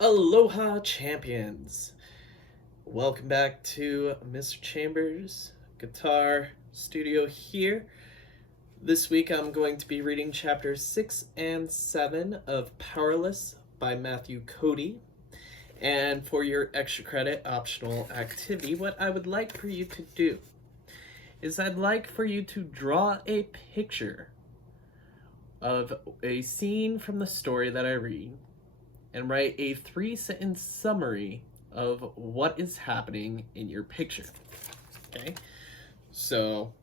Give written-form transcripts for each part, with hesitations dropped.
Aloha, champions! Welcome back to Mr. Chambers Guitar Studio here. This week I'm going to be reading chapters 6 and 7 of Powerless by Matthew Cody. And for your extra credit optional activity, what I would like for you to do is I'd like for you to draw a picture of a scene from the story that I read and write a 3-sentence summary of what is happening in your picture. Okay? So,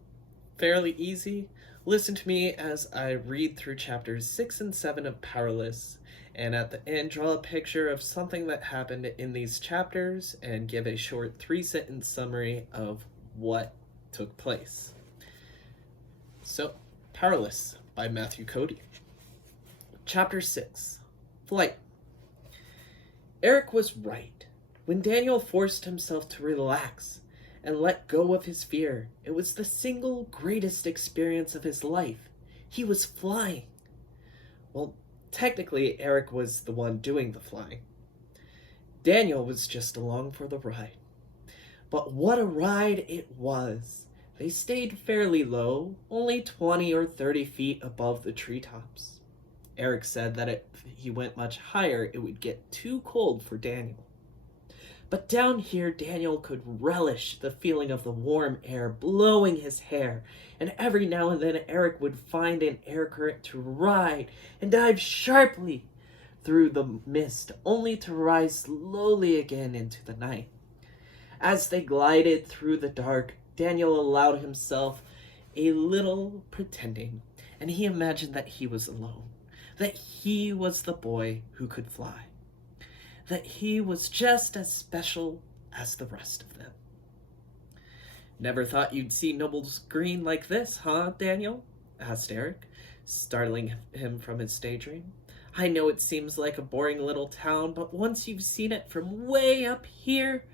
fairly easy. Listen to me as I read through chapters 6 and 7 of Powerless, and at the end, draw a picture of something that happened in these chapters and give a short 3-sentence summary of what took place. So, Powerless by Matthew Cody. Chapter 6, Flight. Eric was right. When Daniel forced himself to relax and let go of his fear, it was the single greatest experience of his life. He was flying. Well, technically, Eric was the one doing the flying. Daniel was just along for the ride. But what a ride it was! They stayed fairly low, only 20 or 30 feet above the treetops. Eric said that if he went much higher, it would get too cold for Daniel. But down here, Daniel could relish the feeling of the warm air blowing his hair, and every now and then Eric would find an air current to ride and dive sharply through the mist, only to rise slowly again into the night. As they glided through the dark, Daniel allowed himself a little pretending, and he imagined that he was alone, that he was the boy who could fly, that he was just as special as the rest of them. "Never thought you'd see Noble's Green like this, huh, Daniel?" asked Eric, startling him from his daydream. "I know it seems like a boring little town, but once you've seen it from way up here,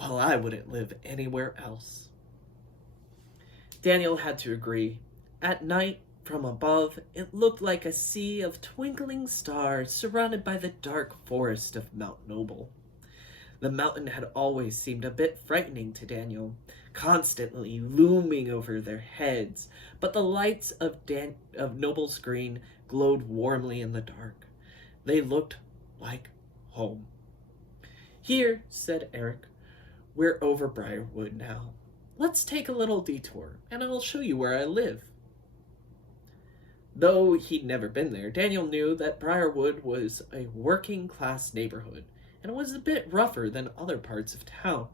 well, I wouldn't live anywhere else." Daniel had to agree. At night, from above, it looked like a sea of twinkling stars surrounded by the dark forest of Mount Noble. The mountain had always seemed a bit frightening to Daniel, constantly looming over their heads, but the lights of Noble's Green glowed warmly in the dark. They looked like home. "Here," said Eric, "we're over Briarwood now. Let's take a little detour, and I'll show you where I live." Though he'd never been there, Daniel knew that Briarwood was a working-class neighborhood, and was a bit rougher than other parts of town.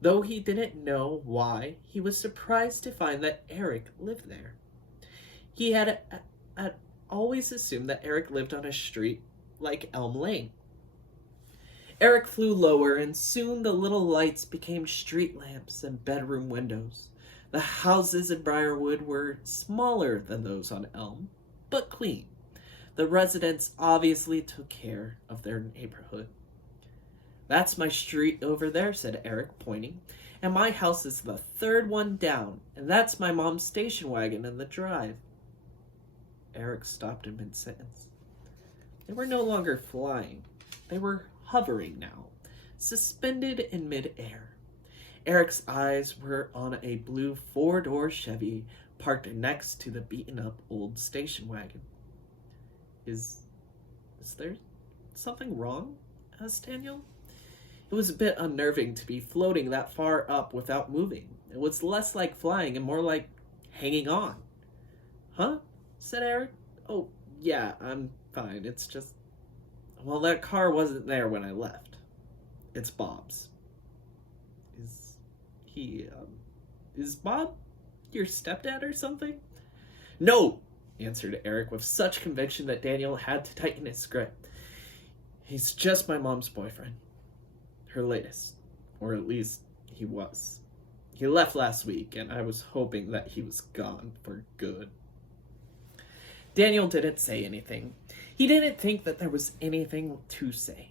Though he didn't know why, he was surprised to find that Eric lived there. He had always assumed that Eric lived on a street like Elm Lane. Eric flew lower, and soon the little lights became street lamps and bedroom windows. The houses in Briarwood were smaller than those on Elm, but clean. The residents obviously took care of their neighborhood. "That's my street over there," said Eric, pointing, "and my house is the third one down, and that's my mom's station wagon in the drive." Eric stopped in mid-sentence. They were no longer flying. They were hovering now, suspended in mid-air. Eric's eyes were on a blue 4-door Chevy parked next to the beaten-up old station wagon. Is there something wrong?" asked Daniel. It was a bit unnerving to be floating that far up without moving. It was less like flying and more like hanging on. "Huh?" said Eric. "Oh, yeah, I'm fine. It's just... well, that car wasn't there when I left. It's Bob's." Is Bob your stepdad or something?" "No," answered Eric with such conviction that Daniel had to tighten his grip. "He's just my mom's boyfriend. Her latest. Or at least he was. He left last week, and I was hoping that he was gone for good." Daniel didn't say anything. He didn't think that there was anything to say.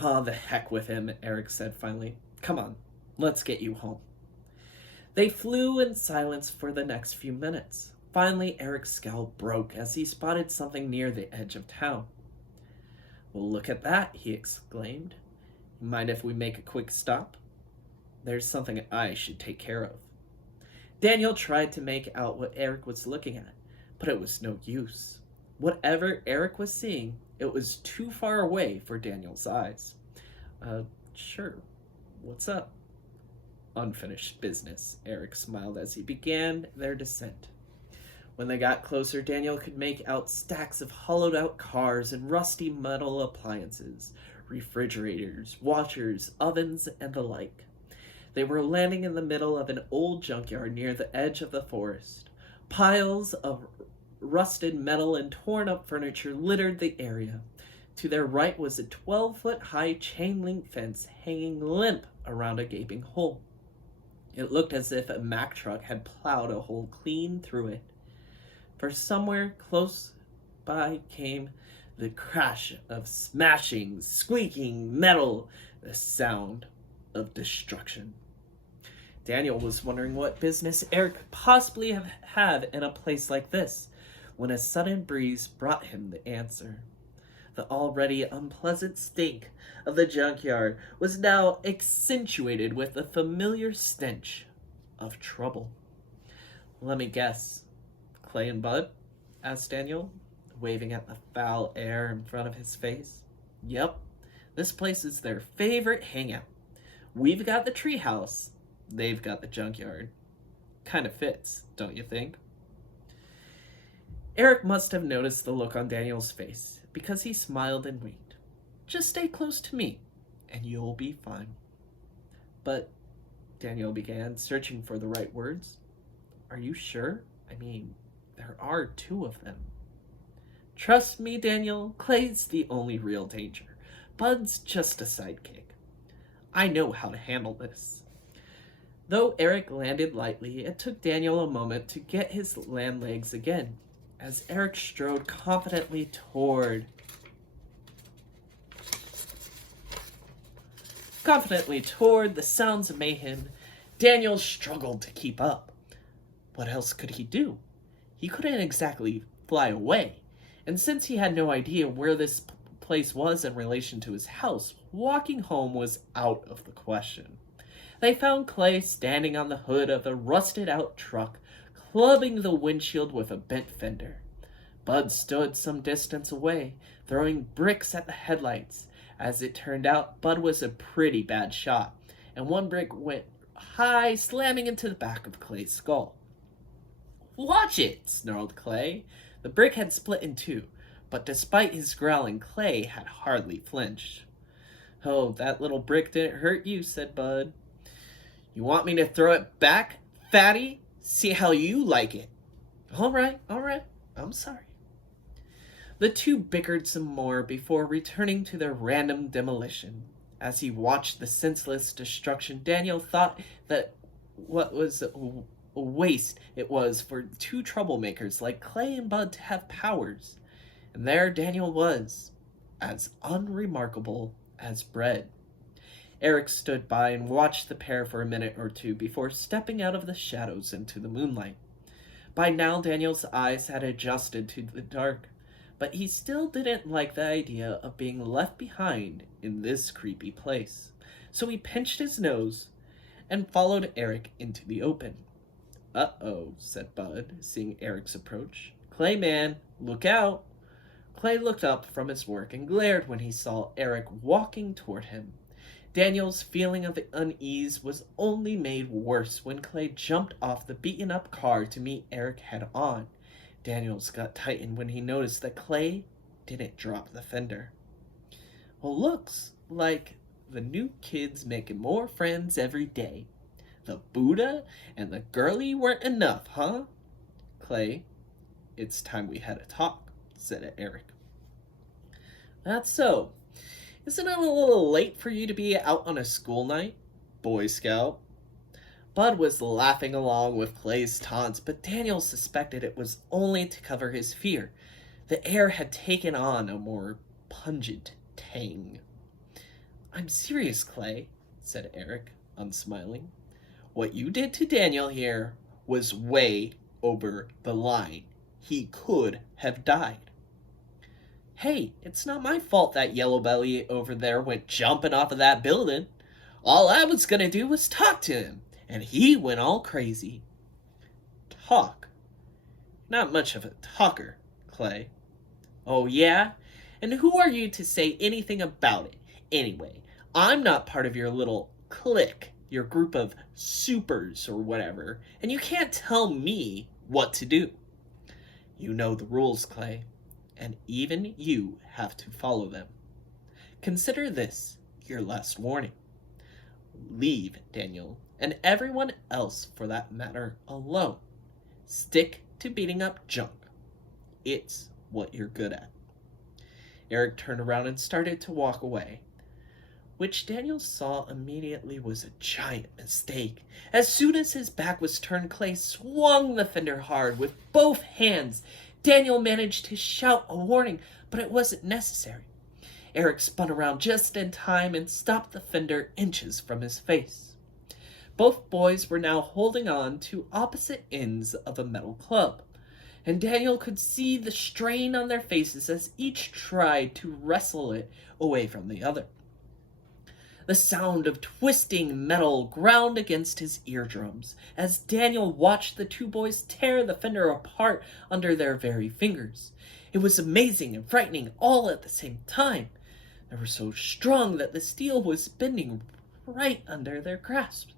"Ah, the heck with him," Eric said finally. "Come on, let's get you home." They flew in silence for the next few minutes. Finally, Eric's scowl broke as he spotted something near the edge of town. "Well, look at that," he exclaimed. "Mind if we make a quick stop? There's something I should take care of." Daniel tried to make out what Eric was looking at, but it was no use. Whatever Eric was seeing, it was too far away for Daniel's eyes. Sure. What's up?" "Unfinished business," Eric smiled as he began their descent. When they got closer, Daniel could make out stacks of hollowed-out cars and rusty metal appliances, refrigerators, washers, ovens, and the like. They were landing in the middle of an old junkyard near the edge of the forest. Piles of rusted metal and torn-up furniture littered the area. To their right was a 12-foot-high chain-link fence hanging limp around a gaping hole. It looked as if a Mack truck had plowed a hole clean through it. For somewhere close by came the crash of smashing, squeaking metal, the sound of destruction. Daniel was wondering what business Eric could possibly have had in a place like this, when a sudden breeze brought him the answer. The already unpleasant stink of the junkyard was now accentuated with the familiar stench of trouble. "Let me guess. Clay and Bud?" asked Daniel, waving at the foul air in front of his face. "Yep. This place is their favorite hangout. We've got the treehouse. They've got the junkyard. Kind of fits, don't you think?" Eric must have noticed the look on Daniel's face, because he smiled and winked. "Just stay close to me, and you'll be fine." "But," Daniel began, searching for the right words, "are you sure? I mean, there are two of them." "Trust me, Daniel, Clay's the only real danger. Bud's just a sidekick. I know how to handle this." Though Eric landed lightly, it took Daniel a moment to get his land legs again, as Eric strode confidently toward the sounds of mayhem. Daniel struggled to keep up. What else could he do? He couldn't exactly fly away, and since he had no idea where this place was in relation to his house, walking home was out of the question. They found Clay standing on the hood of a rusted-out truck, clubbing the windshield with a bent fender. Bud stood some distance away, throwing bricks at the headlights. As it turned out, Bud was a pretty bad shot, and one brick went high, slamming into the back of Clay's skull. "Watch it!" snarled Clay. The brick had split in two, but despite his growling, Clay had hardly flinched. "Oh, that little brick didn't hurt you," said Bud. "You want me to throw it back, fatty? See how you like it." All right, I'm sorry." The two bickered some more before returning to their random demolition. As he watched the senseless destruction, Daniel thought that what was a waste it was for two troublemakers like Clay and Bud to have powers. And there Daniel was, as unremarkable as bread. Eric stood by and watched the pair for a minute or two before stepping out of the shadows into the moonlight. By now, Daniel's eyes had adjusted to the dark, but he still didn't like the idea of being left behind in this creepy place. So he pinched his nose and followed Eric into the open. "Uh-oh," said Bud, seeing Eric's approach. "Clay, man, look out." Clay looked up from his work and glared when he saw Eric walking toward him. Daniel's feeling of unease was only made worse when Clay jumped off the beaten-up car to meet Eric head-on. Daniel's gut tightened when he noticed that Clay didn't drop the fender. "Well, looks like the new kid's making more friends every day. The Buddha and the girlie weren't enough, huh?" "Clay, it's time we had a talk," said Eric. "That's so. Isn't it a little late for you to be out on a school night, Boy Scout?" Bud was laughing along with Clay's taunts, but Daniel suspected it was only to cover his fear. The air had taken on a more pungent tang. "I'm serious, Clay," said Eric, unsmiling. "What you did to Daniel here was way over the line. He could have died." Hey, it's not my fault that yellow belly over there went jumping off of that building. All I was gonna do was talk to him, and he went all crazy. Talk? Not much of a talker, Clay. Oh, yeah? And who are you to say anything about it? Anyway, I'm not part of your little clique, your group of supers or whatever, and you can't tell me what to do. You know the rules, Clay, and even you have to follow them. Consider this your last warning. Leave Daniel, and everyone else for that matter, alone. Stick to beating up junk. It's what you're good at. Eric turned around and started to walk away, which Daniel saw immediately was a giant mistake. As soon as his back was turned, Clay swung the fender hard with both hands. Daniel managed to shout a warning, but it wasn't necessary. Eric spun around just in time and stopped the fender inches from his face. Both boys were now holding on to opposite ends of a metal club, and Daniel could see the strain on their faces as each tried to wrestle it away from the other. The sound of twisting metal ground against his eardrums as Daniel watched the two boys tear the fender apart under their very fingers. It was amazing and frightening all at the same time. They were so strong that the steel was bending right under their grasp.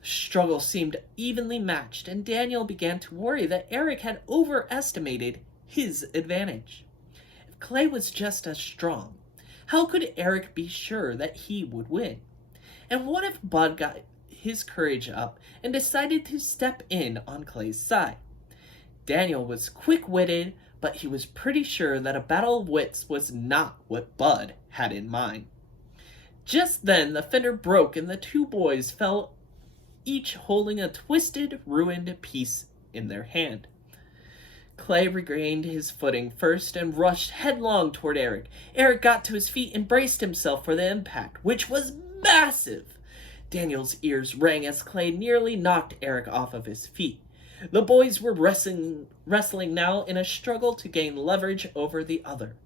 The struggle seemed evenly matched, and Daniel began to worry that Eric had overestimated his advantage. If Clay was just as strong, how could Eric be sure that he would win? And what if Bud got his courage up and decided to step in on Clay's side? Daniel was quick-witted, but he was pretty sure that a battle of wits was not what Bud had in mind. Just then, the fender broke and the two boys fell, each holding a twisted, ruined piece in their hand. Clay regained his footing first and rushed headlong toward Eric. Eric got to his feet and braced himself for the impact, which was massive. Daniel's ears rang as Clay nearly knocked Eric off of his feet. The boys were wrestling now in a struggle to gain leverage over the other.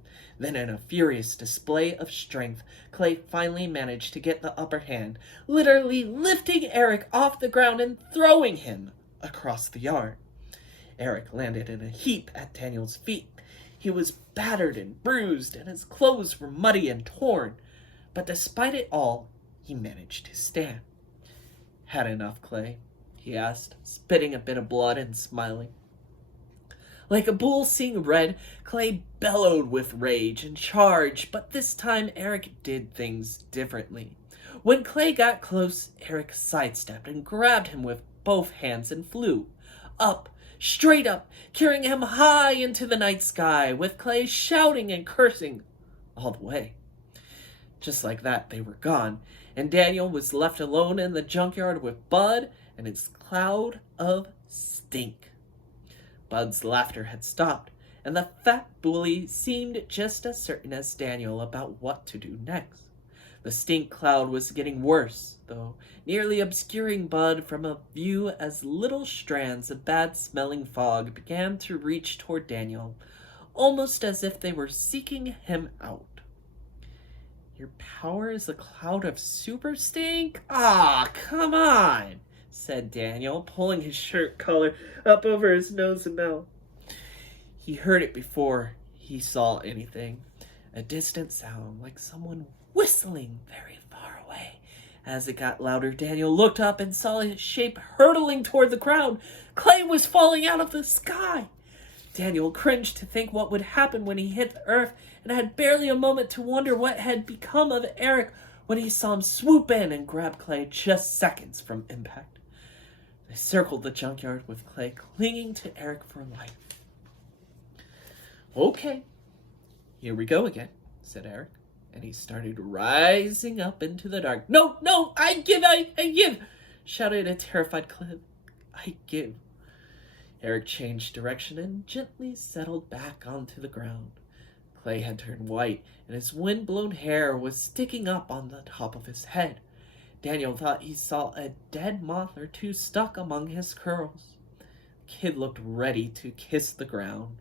Then, in a furious display of strength, Clay finally managed to get the upper hand, literally lifting Eric off the ground and throwing him across the yard. Eric landed in a heap at Daniel's feet. He was battered and bruised, and his clothes were muddy and torn. But despite it all, he managed to stand. Had enough, Clay? He asked, spitting a bit of blood and smiling. Like a bull seeing red, Clay bellowed with rage and charged, but this time Eric did things differently. When Clay got close, Eric sidestepped and grabbed him with both hands and flew up, straight up, carrying him high into the night sky, with Clay shouting and cursing all the way. Just like that, they were gone, and Daniel was left alone in the junkyard with Bud and his cloud of stink. Bud's laughter had stopped, and the fat bully seemed just as certain as Daniel about what to do next. The stink cloud was getting worse, though, nearly obscuring Bud from a view as little strands of bad-smelling fog began to reach toward Daniel, almost as if they were seeking him out. Your power is a cloud of super stink? Ah, come on, said Daniel, pulling his shirt collar up over his nose and mouth. He heard it before he saw anything, a distant sound like someone whistling very far away. As it got louder, Daniel looked up and saw his shape hurtling toward the ground. Clay was falling out of the sky. Daniel cringed to think what would happen when he hit the earth, and had barely a moment to wonder what had become of Eric when he saw him swoop in and grab Clay just seconds from impact. They circled the junkyard with Clay clinging to Eric for life. Okay, here we go again, said Eric, and he started rising up into the dark. No, I give, shouted a terrified Clay. I give. Eric changed direction and gently settled back onto the ground. Clay had turned white, and his wind-blown hair was sticking up on the top of his head. Daniel thought he saw a dead moth or two stuck among his curls. The kid looked ready to kiss the ground.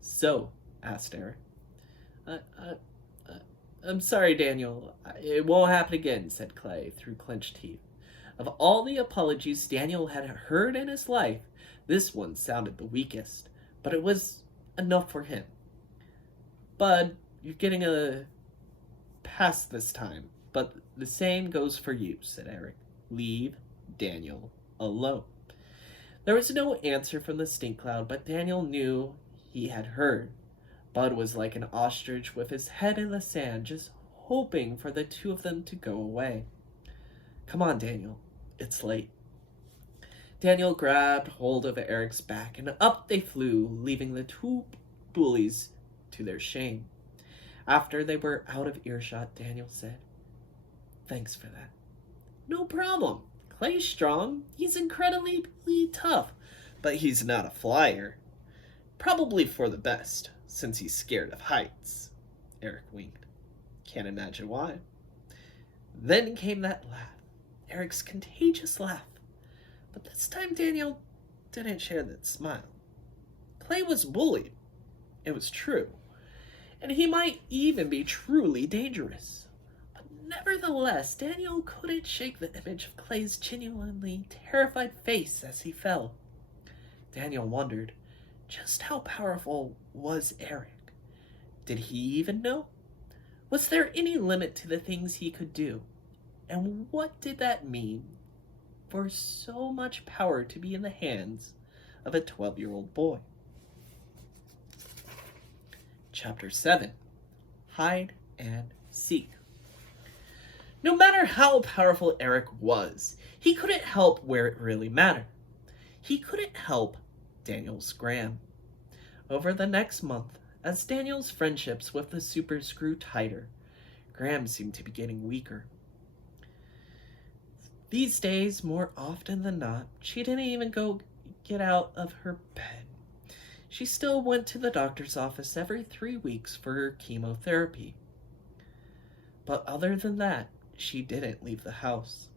So, asked Eric, I, I, I, I'm sorry, Daniel. It won't happen again, said Clay through clenched teeth. Of all the apologies Daniel had heard in his life, this one sounded the weakest, but it was enough for him. Bud, you're getting a pass this time, but the same goes for you, said Eric. Leave Daniel alone. There was no answer from the stink cloud, but Daniel knew he had heard. Bud was like an ostrich with his head in the sand, just hoping for the two of them to go away. Come on, Daniel. It's late. Daniel grabbed hold of Eric's back, and up they flew, leaving the two bullies to their shame. After they were out of earshot, Daniel said, "Thanks for that." "No problem. Clay's strong. He's incredibly tough, but he's not a flyer. Probably for the best, since he's scared of heights." Eric winked. Can't imagine why. Then came that laugh, Eric's contagious laugh. But this time Daniel didn't share that smile. Clay was bullied. It was true. And he might even be truly dangerous. But nevertheless, Daniel couldn't shake the image of Clay's genuinely terrified face as he fell. Daniel wondered, just how powerful was Eric? Did he even know? Was there any limit to the things he could do? And what did that mean for so much power to be in the hands of a 12-year-old boy? Chapter 7. Hide and Seek. No matter how powerful Eric was, he couldn't help where it really mattered. He couldn't help Daniel's Graham. Over the next month, as Daniel's friendships with the supers grew tighter, Graham seemed to be getting weaker. These days, more often than not, she didn't even get out of her bed. She still went to the doctor's office every 3 weeks for her chemotherapy. But other than that, she didn't leave the house.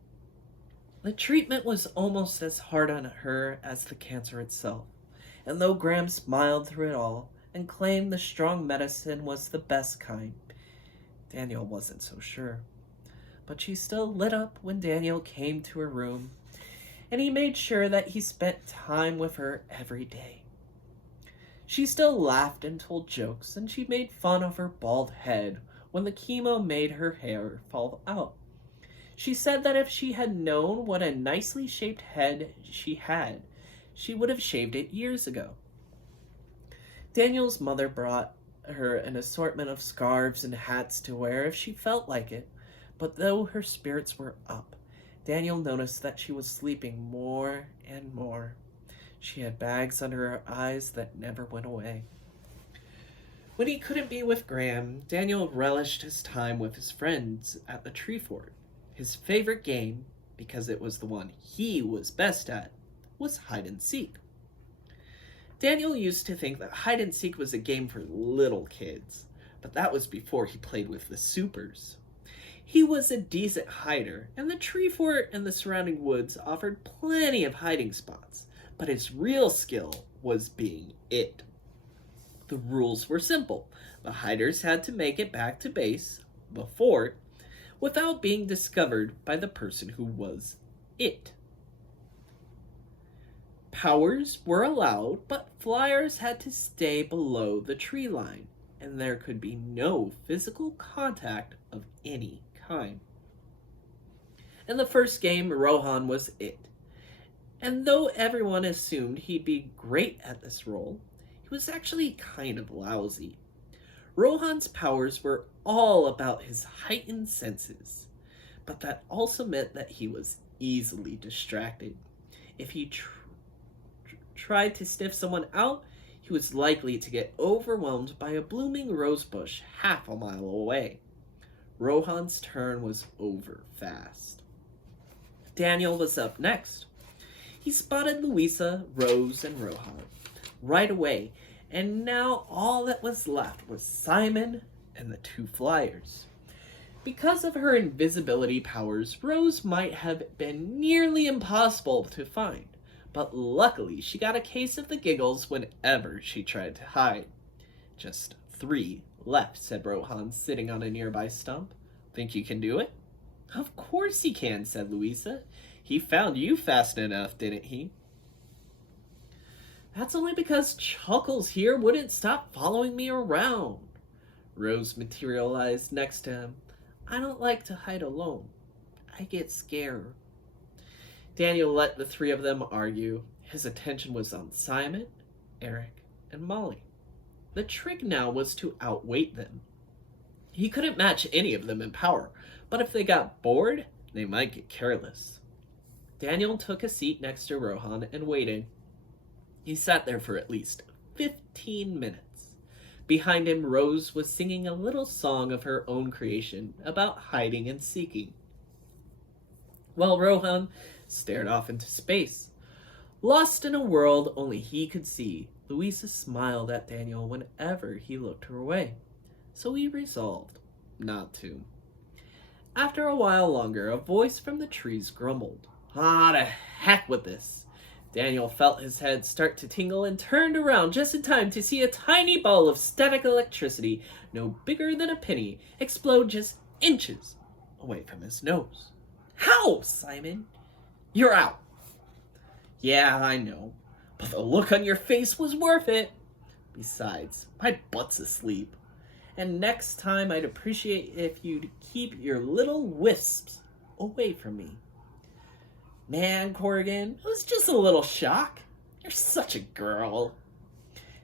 The treatment was almost as hard on her as the cancer itself, and though Graham smiled through it all and claimed the strong medicine was the best kind, Daniel wasn't so sure. But she still lit up when Daniel came to her room, and he made sure that he spent time with her every day. She still laughed and told jokes, and she made fun of her bald head when the chemo made her hair fall out. She said that if she had known what a nicely shaped head she had, she would have shaved it years ago. Daniel's mother brought her an assortment of scarves and hats to wear if she felt like it, but though her spirits were up, Daniel noticed that she was sleeping more and more. She had bags under her eyes that never went away. When he couldn't be with Graham, Daniel relished his time with his friends at the tree fort. His favorite game, because it was the one he was best at, was hide and seek. Daniel used to think that hide and seek was a game for little kids, but that was before he played with the supers. He was a decent hider, and the tree fort and the surrounding woods offered plenty of hiding spots, but his real skill was being it. The rules were simple. The hiders had to make it back to base, the fort, without being discovered by the person who was it. Powers were allowed, but flyers had to stay below the tree line, and there could be no physical contact of any kind. In the first game, Rohan was it. And though everyone assumed he'd be great at this role, he was actually kind of lousy. Rohan's powers were all about his heightened senses, but that also meant that he was easily distracted. If he tried to sniff someone out, he was likely to get overwhelmed by a blooming rosebush half a mile away. Rohan's turn was over fast. Daniel was up next. He spotted Louisa, Rose, and Rohan right away, and now all that was left was Simon and the two flyers. Because of her invisibility powers, Rose might have been nearly impossible to find, but luckily she got a case of the giggles whenever she tried to hide. Just 3 Left, said Rohan, sitting on a nearby stump. Think you can do it? Of course he can, said Louisa. He found you fast enough, didn't he? That's only because Chuckles here wouldn't stop following me around. Rose materialized next to him. I don't like to hide alone. I get scared. Daniel let the three of them argue. His attention was on Simon, Eric, and Molly. The trick now was to outweight them. He couldn't match any of them in power, but if they got bored, they might get careless. Daniel took a seat next to Rohan and waited. He sat there for at least 15 minutes. Behind him, Rose was singing a little song of her own creation about hiding and seeking, while Rohan stared off into space. Lost in a world only he could see, Louisa smiled at Daniel whenever he looked her way, so he resolved not to. After a while longer, a voice from the trees grumbled. Ah, to heck with this. Daniel felt his head start to tingle and turned around just in time to see a tiny ball of static electricity, no bigger than a penny, explode just inches away from his nose. How, Simon? You're out. Yeah, I know, but the look on your face was worth it. Besides, my butt's asleep. And next time I'd appreciate if you'd keep your little wisps away from me. Man, Corrigan, it was just a little shock. You're such a girl.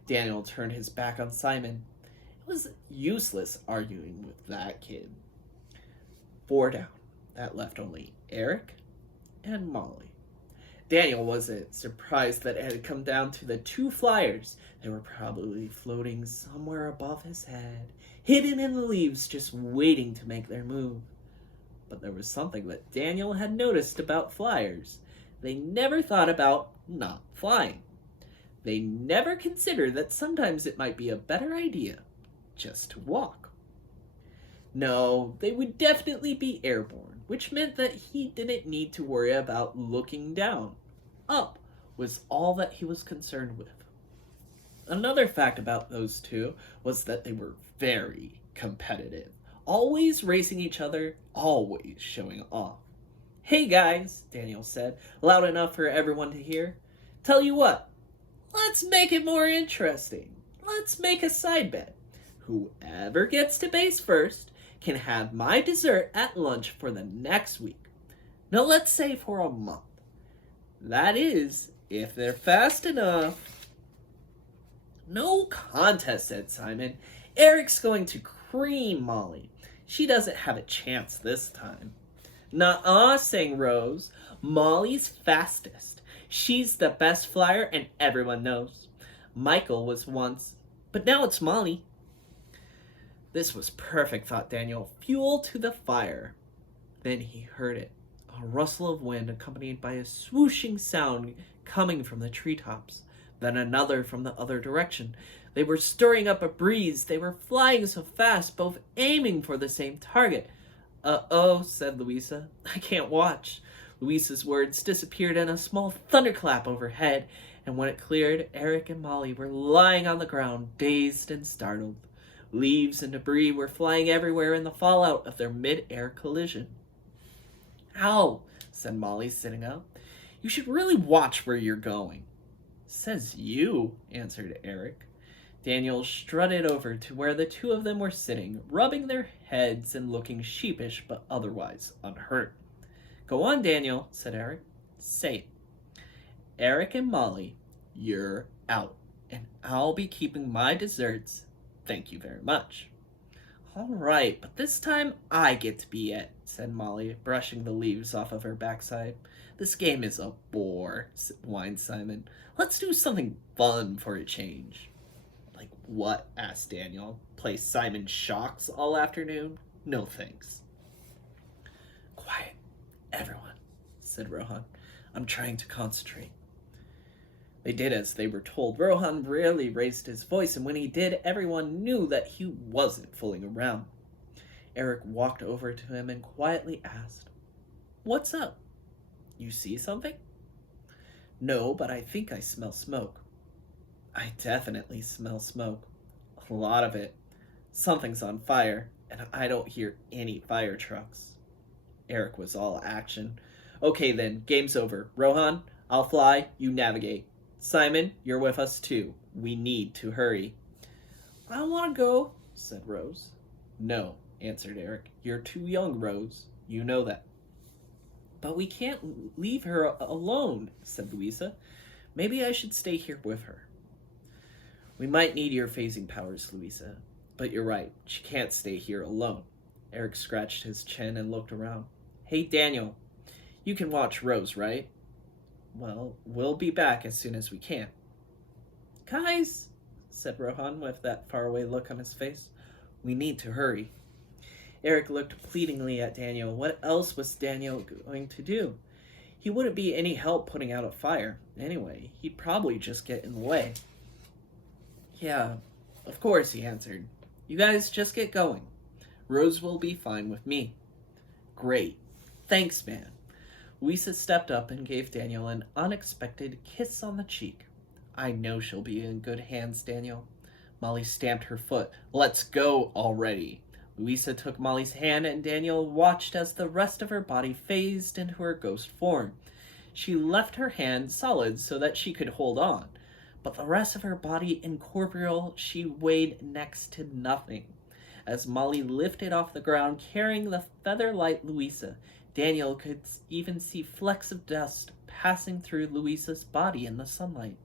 Daniel turned his back on Simon. It was useless arguing with that kid. 4 down. That left only Eric and Molly. Daniel wasn't surprised that it had come down to the 2 flyers. They were probably floating somewhere above his head, hidden in the leaves, just waiting to make their move. But there was something that Daniel had noticed about flyers. They never thought about not flying. They never considered that sometimes it might be a better idea just to walk. No, they would definitely be airborne, which meant that he didn't need to worry about looking down. Up was all that he was concerned with. Another fact about those two was that they were very competitive. Always racing each other, always showing off. Hey guys, Daniel said, loud enough for everyone to hear. Tell you what, let's make it more interesting. Let's make a side bet. Whoever gets to base first can have my dessert at lunch for the next week. Now let's say for a month. That is, if they're fast enough. No contest, said Simon. Eric's going to cream Molly. She doesn't have a chance this time. Nuh-uh, sang Rose. Molly's fastest. She's the best flyer and everyone knows. Michael was once, but now it's Molly. This was perfect, thought Daniel. Fuel to the fire. Then he heard it. A rustle of wind accompanied by a swooshing sound coming from the treetops. Then another from the other direction. They were stirring up a breeze. They were flying so fast, both aiming for the same target. Uh-oh, said Louisa. I can't watch. Louisa's words disappeared in a small thunderclap overhead, and when it cleared, Eric and Molly were lying on the ground, dazed and startled. Leaves and debris were flying everywhere in the fallout of their mid-air collision. Ow, said Molly, sitting up. You should really watch where you're going. Says you, answered Eric. Daniel strutted over to where the two of them were sitting, rubbing their heads and looking sheepish but otherwise unhurt. Go on, Daniel, said Eric. Say it. Eric and Molly, you're out, and I'll be keeping my desserts. Thank you very much. All right, but this time I get to be it, said Molly, brushing the leaves off of her backside. This game is a bore, whined Simon. Let's do something fun for a change. Like what? Asked Daniel. Play Simon Shocks all afternoon? No thanks. Quiet, everyone, said Rohan. I'm trying to concentrate. They did as they were told. Rohan rarely raised his voice, and when he did, everyone knew that he wasn't fooling around. Eric walked over to him and quietly asked, What's up? You see something? No, but I think I smell smoke. I definitely smell smoke. A lot of it. Something's on fire, and I don't hear any fire trucks. Eric was all action. Okay then, game's over. Rohan, I'll fly, you navigate. Simon, you're with us too. We need to hurry. I want to go, said Rose. No, answered Eric. You're too young, Rose. You know that. But we can't leave her alone, said Louisa. Maybe I should stay here with her. We might need your phasing powers, Louisa. But you're right, she can't stay here alone. Eric scratched his chin and looked around. Hey, Daniel, you can watch Rose, right? Well, we'll be back as soon as we can. Guys, said Rohan with that faraway look on his face, we need to hurry. Eric looked pleadingly at Daniel. What else was Daniel going to do? He wouldn't be any help putting out a fire. Anyway, he'd probably just get in the way. Yeah, of course, he answered. You guys just get going. Rose will be fine with me. Great. Thanks, man. Louisa stepped up and gave Daniel an unexpected kiss on the cheek. I know she'll be in good hands, Daniel. Molly stamped her foot. Let's go already. Louisa took Molly's hand, and Daniel watched as the rest of her body phased into her ghost form. She left her hand solid so that she could hold on, but the rest of her body incorporeal, she weighed next to nothing. As Molly lifted off the ground, carrying the feather-light Louisa, Daniel could even see flecks of dust passing through Louisa's body in the sunlight.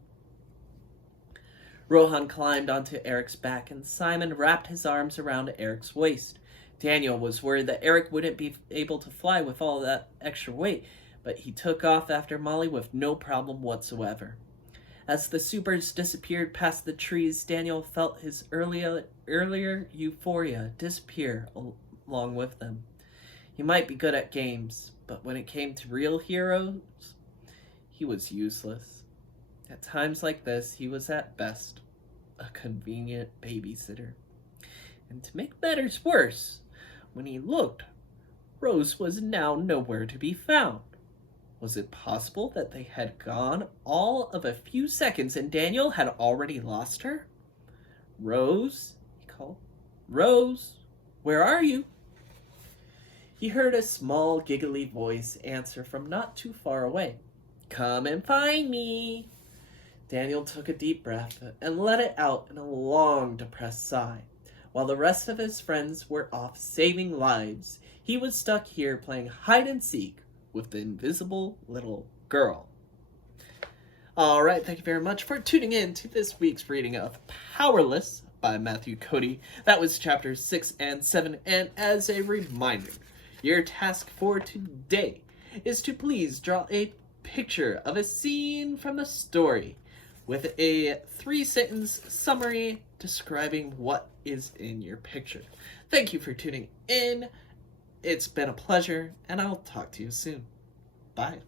Rohan climbed onto Eric's back, and Simon wrapped his arms around Eric's waist. Daniel was worried that Eric wouldn't be able to fly with all that extra weight, but he took off after Molly with no problem whatsoever. As the supers disappeared past the trees, Daniel felt his earlier euphoria disappear along with them. He might be good at games, but when it came to real heroes, he was useless. At times like this, he was at best a convenient babysitter. And to make matters worse, when he looked, Rose was now nowhere to be found. Was it possible that they had gone all of a few seconds and Daniel had already lost her? Rose, he called. Rose, where are you? He heard a small, giggly voice answer from not too far away. Come and find me. Daniel took a deep breath and let it out in a long, depressed sigh. While the rest of his friends were off saving lives, he was stuck here playing hide and seek with the invisible little girl. All right, thank you very much for tuning in to this week's reading of Powerless by Matthew Cody. That was chapters 6 and 7, and as a reminder, your task for today is to please draw a picture of a scene from the story with a 3-sentence summary describing what is in your picture. Thank you for tuning in. It's been a pleasure, and I'll talk to you soon. Bye.